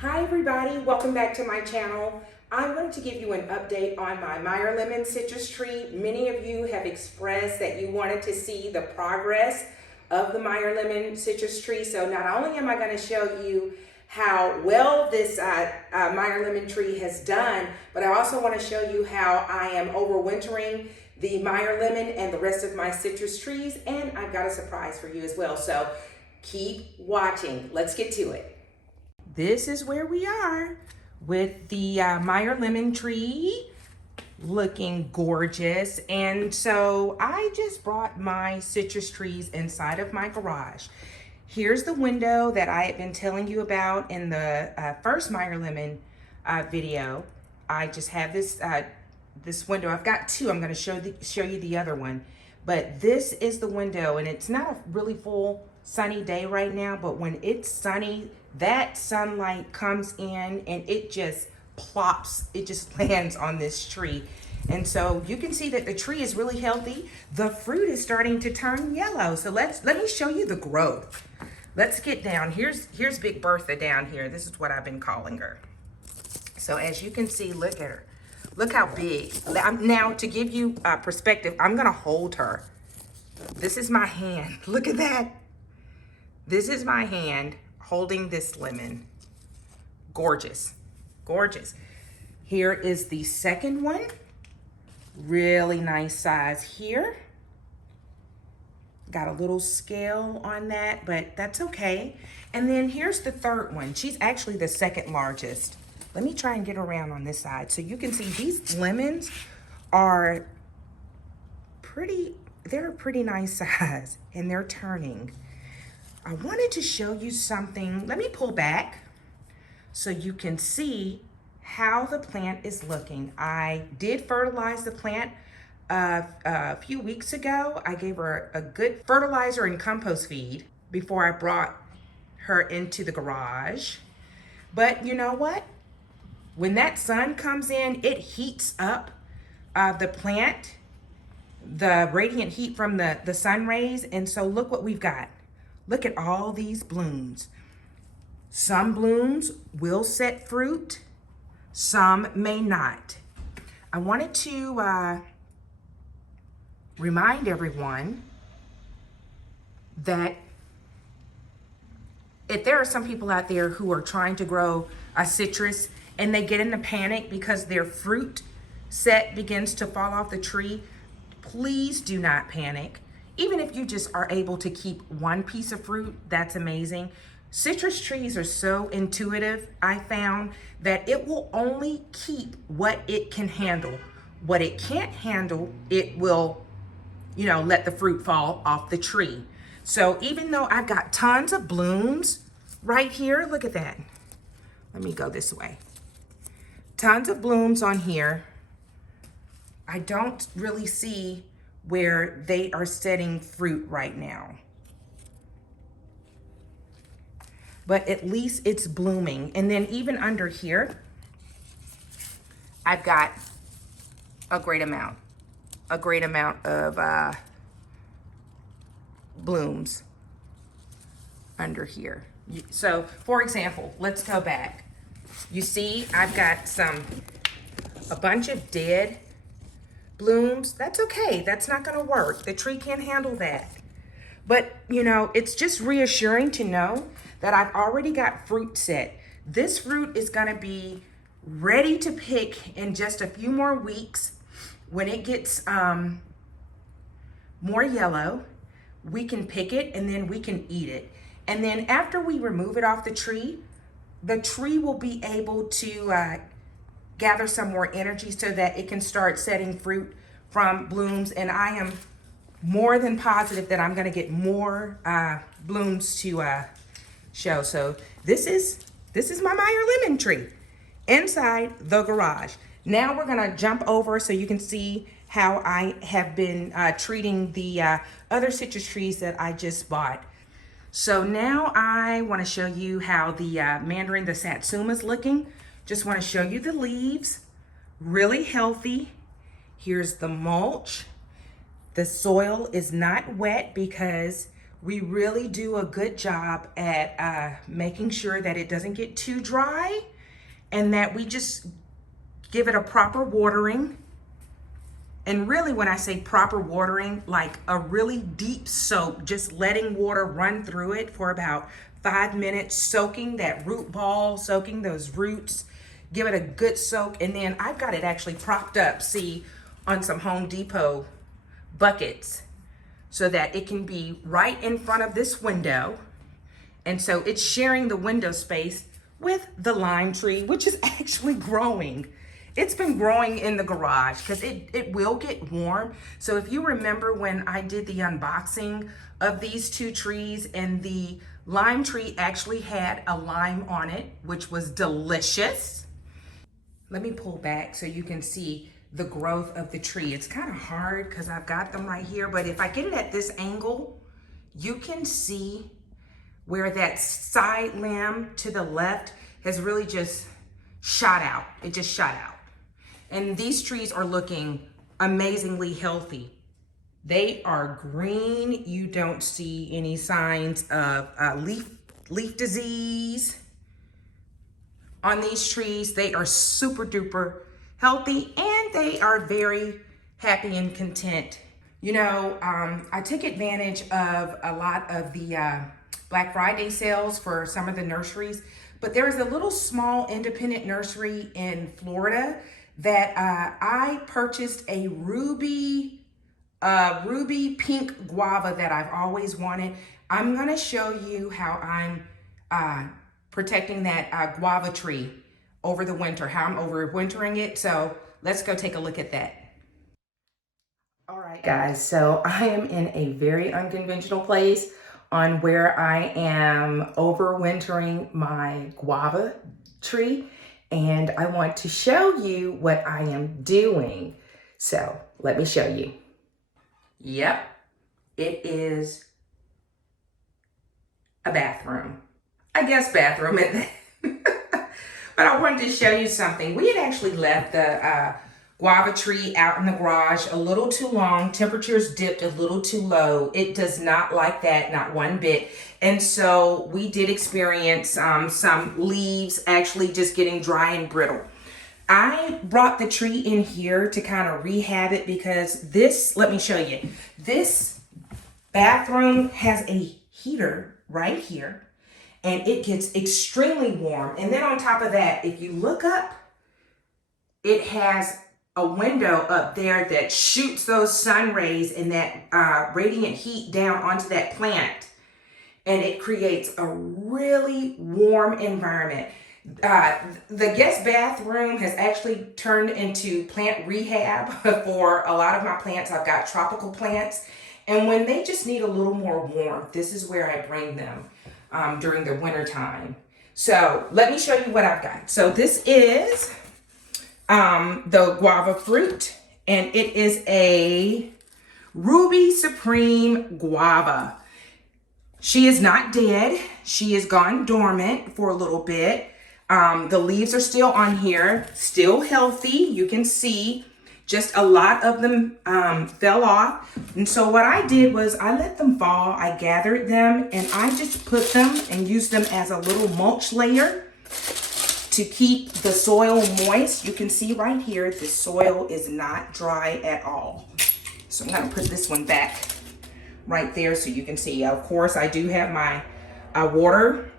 Hi everybody, welcome back to my channel. I wanted to give you an update on my Meyer lemon citrus tree. Many of you have expressed that you wanted to see the progress of the Meyer lemon citrus tree. So not only am I going to show you how well this Meyer lemon tree has done, but I also want to show you how I am overwintering the Meyer lemon and the rest of my citrus trees, and I've got a surprise for you as well. So keep watching. Let's get to it. This is where we are with the Meyer lemon tree, looking gorgeous. And so I just brought my citrus trees inside of my garage. Here's the window that I had been telling you about in the first Meyer lemon video. I just have this this window. I've got two. I'm going to show you the other one. But this is the window, and it's not a really full sunny day right now, but when it's sunny, that sunlight comes in and it just plops, it just lands on this tree. And so you can see that the tree is really healthy. The fruit is starting to turn yellow. So let me show you the growth. Let's get down. Here's Big Bertha down here. This is what I've been calling her. So as you can see, look at her. Look how big. Now to give you perspective, I'm gonna hold her. This is my hand. Look at that. This is my hand holding this lemon. Gorgeous, gorgeous. Here is the second one. Really nice size here. Got a little scale on that, but that's okay. And then here's the third one. She's actually the second largest. Let me try and get around on this side so you can see these lemons are they're a pretty nice size and they're turning. I wanted to show you something. Let me pull back so you can see how the plant is looking. I did fertilize the plant a few weeks ago. I gave her a good fertilizer and compost feed before I brought her into the garage. But you know what? When that sun comes in, it heats up the plant, the radiant heat from the sun rays. And so look what we've got. Look at all these blooms. Some blooms will set fruit, some may not. I wanted to remind everyone that if there are some people out there who are trying to grow a citrus and they get into panic because their fruit set begins to fall off the tree, please do not panic. Even if you just are able to keep one piece of fruit, that's amazing. Citrus trees are so intuitive, I found, that it will only keep what it can handle. What it can't handle, it will, let the fruit fall off the tree. So even though I've got tons of blooms right here, look at that. Let me go this way. Tons of blooms on here. I don't really see where they are setting fruit right now. But at least it's blooming. And then even under here, I've got a great amount of blooms under here. So for example, let's go back. You see, I've got a bunch of dead blooms. That's okay. That's not going to work. The tree can't handle that. But, it's just reassuring to know that I've already got fruit set. This fruit is going to be ready to pick in just a few more weeks. When it gets more yellow, we can pick it and then we can eat it. And then after we remove it off the tree will be able to gather some more energy so that it can start setting fruit from blooms. And I am more than positive that I'm gonna get more blooms to show. So this is my Meyer lemon tree inside the garage. Now we're gonna jump over so you can see how I have been treating the other citrus trees that I just bought. So now I wanna show you how the mandarin, the satsuma, is looking. Just wanna show you the leaves, really healthy. Here's the mulch. The soil is not wet because we really do a good job at making sure that it doesn't get too dry and that we just give it a proper watering. And really, when I say proper watering, like a really deep soak, just letting water run through it for about 5 minutes, soaking that root ball, soaking those roots, give it a good soak. And then I've got it actually propped up, see, on some Home Depot buckets so that it can be right in front of this window. And so it's sharing the window space with the lime tree, which is actually growing. It's been growing in the garage because it will get warm. So if you remember when I did the unboxing of these two trees, and the lime tree actually had a lime on it, which was delicious. Let me pull back so you can see the growth of the tree. It's kind of hard because I've got them right here, but if I get it at this angle, you can see where that side limb to the left has really just shot out. It just shot out. And these trees are looking amazingly healthy. They are green. You don't see any signs of leaf disease on these trees. They are super duper healthy, and they are very happy and content. You know, I took advantage of a lot of the Black Friday sales for some of the nurseries, but there is a little small independent nursery in Florida that I purchased a ruby pink guava that I've always wanted. I'm gonna show you how I'm protecting that guava tree over the winter, how I'm overwintering it. So let's go take a look at that. All right, guys, so I am in a very unconventional place on where I am overwintering my guava tree, and I want to show you what I am doing. So let me show you. Yep, it is a bathroom. I guess bathroom at that. But I wanted to show you something. We had actually left the guava tree out in the garage a little too long. Temperatures dipped a little too low. It does not like that, not one bit. And so we did experience some leaves actually just getting dry and brittle. I brought the tree in here to kind of rehab it because this, let me show you, this bathroom has a heater right here and it gets extremely warm. And then on top of that, if you look up, it has a window up there that shoots those sun rays and that radiant heat down onto that plant. And it creates a really warm environment. The guest bathroom has actually turned into plant rehab for a lot of my plants. I've got tropical plants, and when they just need a little more warmth, this is where I bring them during the winter time. So let me show you what I've got. So this is the guava fruit, and it is a Ruby Supreme guava. She is not dead. She has gone dormant for a little bit. The leaves are still on here, still healthy. You can see just a lot of them fell off. And so what I did was I let them fall. I gathered them and I just put them and used them as a little mulch layer to keep the soil moist. You can see right here, the soil is not dry at all. So I'm gonna put this one back right there so you can see. Of course, I do have my water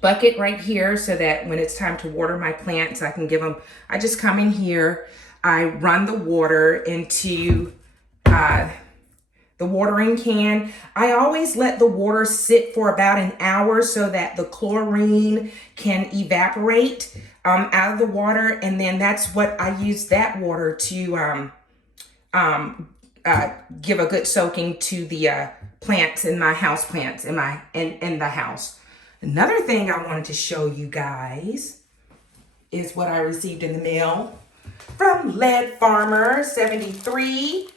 bucket right here so that when it's time to water my plants, I can give them, I just come in here, I run the water into the watering can. I always let the water sit for about an hour so that the chlorine can evaporate out of the water. And then that's what I use that water to give a good soaking to the plants in my house plants in the house. Another thing I wanted to show you guys is what I received in the mail from Lead Farmer 73,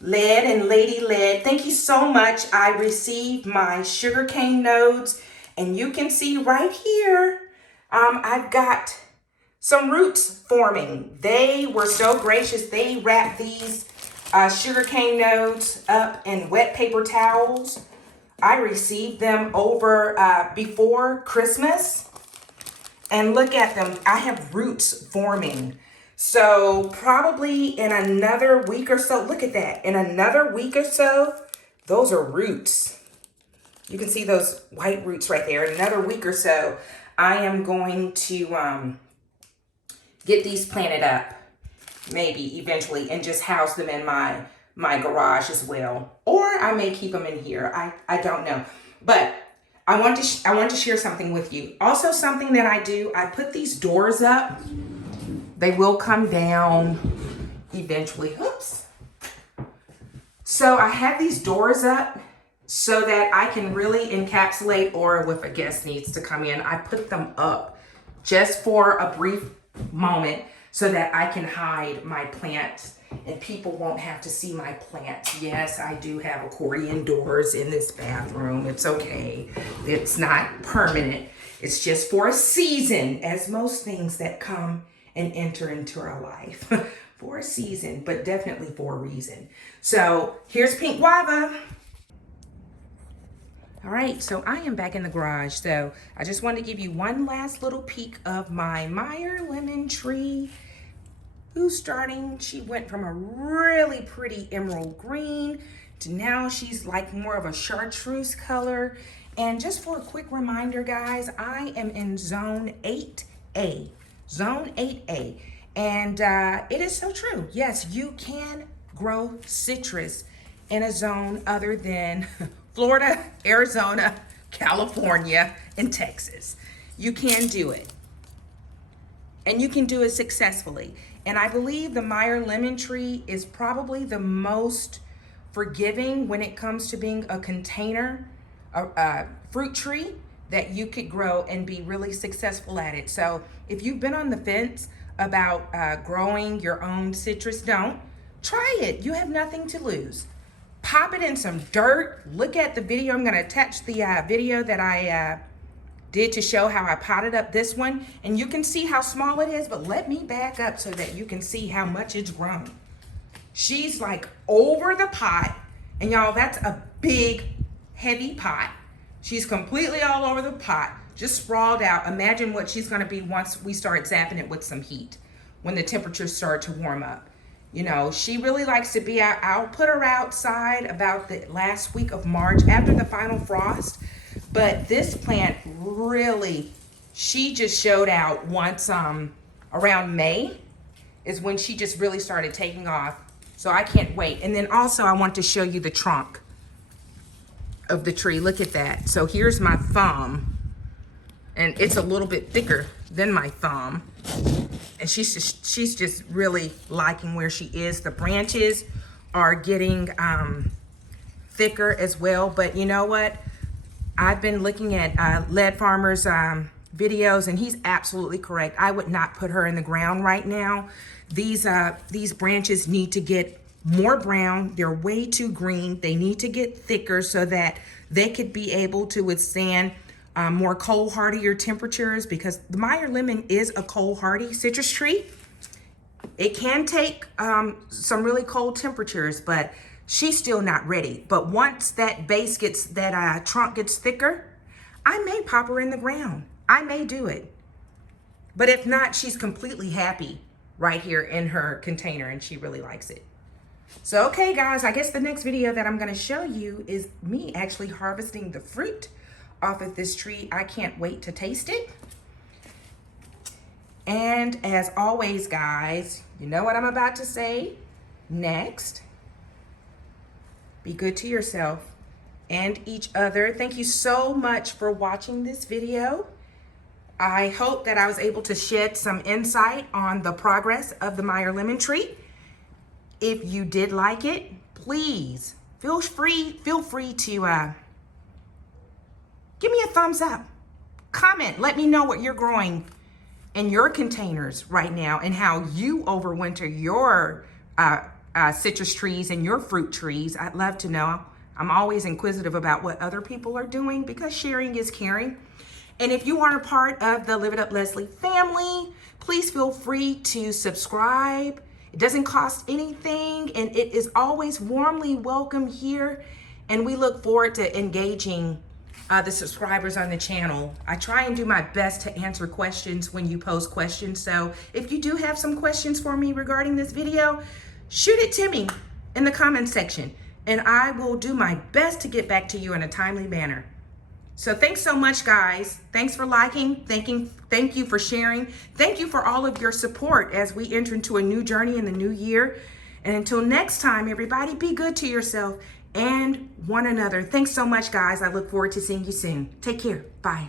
Lead and Lady Lead. Thank you so much. I received my sugarcane nodes, and you can see right here, I've got some roots forming. They were so gracious. They wrapped these sugarcane nodes up in wet paper towels. I received them over before Christmas. And look at them. I have roots forming. So probably in another week or so, look at that. In another week or so, those are roots. You can see those white roots right there. In another week or so, I am going to get these planted up, maybe eventually, and just house them in my garage as well. Or I may keep them in here. I don't know. But I want to share something with you. Also, something that I do, I put these doors up. They will come down eventually. Oops. So I have these doors up so that I can really encapsulate, or if a guest needs to come in, I put them up just for a brief moment so that I can hide my plants and people won't have to see my plants. Yes, I do have accordion doors in this bathroom. It's okay. It's not permanent. It's just for a season, as most things that come and enter into our life. For a season, but definitely for a reason. So here's Pink Guava. All right, so I am back in the garage. So I just wanted to give you one last little peek of my Meyer lemon tree. Who's starting? She went from a really pretty emerald green to now she's like more of a chartreuse color. And just for a quick reminder, guys, I am in zone 8A. Zone 8A. And it is so true. Yes, you can grow citrus in a zone other than Florida, Arizona, California, and Texas. You can do it. And you can do it successfully. And I believe the Meyer lemon tree is probably the most forgiving when it comes to being a container, a fruit tree that you could grow and be really successful at it. So if you've been on the fence about growing your own citrus, don't. Try it. You have nothing to lose. Pop it in some dirt. Look at the video. I'm going to attach the video that I did to show how I potted up this one. And you can see how small it is, but let me back up so that you can see how much it's grown. She's like over the pot. And y'all, that's a big, heavy pot. She's completely all over the pot, just sprawled out. Imagine what she's gonna be once we start zapping it with some heat, when the temperatures start to warm up. You know, she really likes to be out. I'll put her outside about the last week of March after the final frost. But this plant really, she just showed out once around May is when she just really started taking off. So I can't wait. And then also I want to show you the trunk of the tree. Look at that. So here's my thumb, and it's a little bit thicker than my thumb. And she's just really liking where she is. The branches are getting thicker as well. But you know what? I've been looking at Lead Farmer's videos, and he's absolutely correct. I would not put her in the ground right now. These branches need to get more brown. They're way too green. They need to get thicker so that they could be able to withstand more cold hardier temperatures, because the Meyer lemon is a cold hardy citrus tree. It can take some really cold temperatures, but she's still not ready. But once that base gets, that trunk gets thicker, I may pop her in the ground. I may do it. But if not, she's completely happy right here in her container, and she really likes it. So, okay, guys, I guess the next video that I'm going to show you is me actually harvesting the fruit off of this tree. I can't wait to taste it. And as always, guys, you know what I'm about to say next. Be good to yourself and each other. Thank you so much for watching this video. I hope that I was able to shed some insight on the progress of the Meyer lemon tree. If you did like it, please feel free to give me a thumbs up. Comment, let me know what you're growing in your containers right now and how you overwinter your citrus trees and your fruit trees. I'd love to know. I'm always inquisitive about what other people are doing, because sharing is caring. And if you aren't a part of the Live It Up Leslie family, please feel free to subscribe. It doesn't cost anything, and it is always warmly welcome here. And we look forward to engaging the subscribers on the channel. I try and do my best to answer questions when you post questions. So if you do have some questions for me regarding this video, shoot it to me in the comment section, and I will do my best to get back to you in a timely manner. So thanks so much, guys. Thanks for liking. Thank you for sharing. Thank you for all of your support as we enter into a new journey in the new year. And until next time, everybody, be good to yourself and one another. Thanks so much, guys. I look forward to seeing you soon. Take care. Bye.